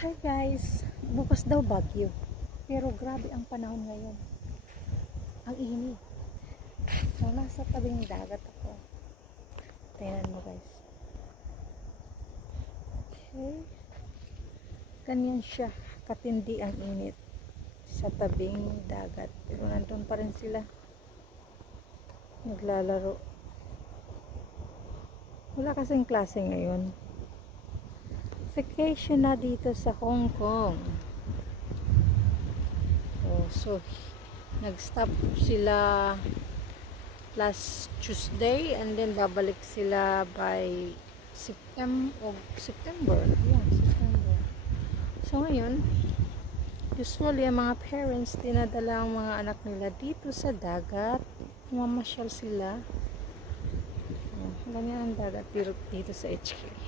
Hi guys, bukas daw Baguio. Pero grabe ang panahon ngayon. Ang init. So, nasa tabing dagat ako. Tingnan mo guys. Okay. Ganyan siya. Katindi ang init. Sa tabing dagat. Pero nandun pa rin sila. Naglalaro. Wala kasing klase ngayon. Vacation na dito sa Hong Kong. So nag-stop sila last Tuesday and then babalik sila by September. Yeah, September. So ngayon, usually ang mga parents dinadala ang mga anak nila dito sa dagat. Mamasyal sila. Ganyan ang dagat dito sa HQ.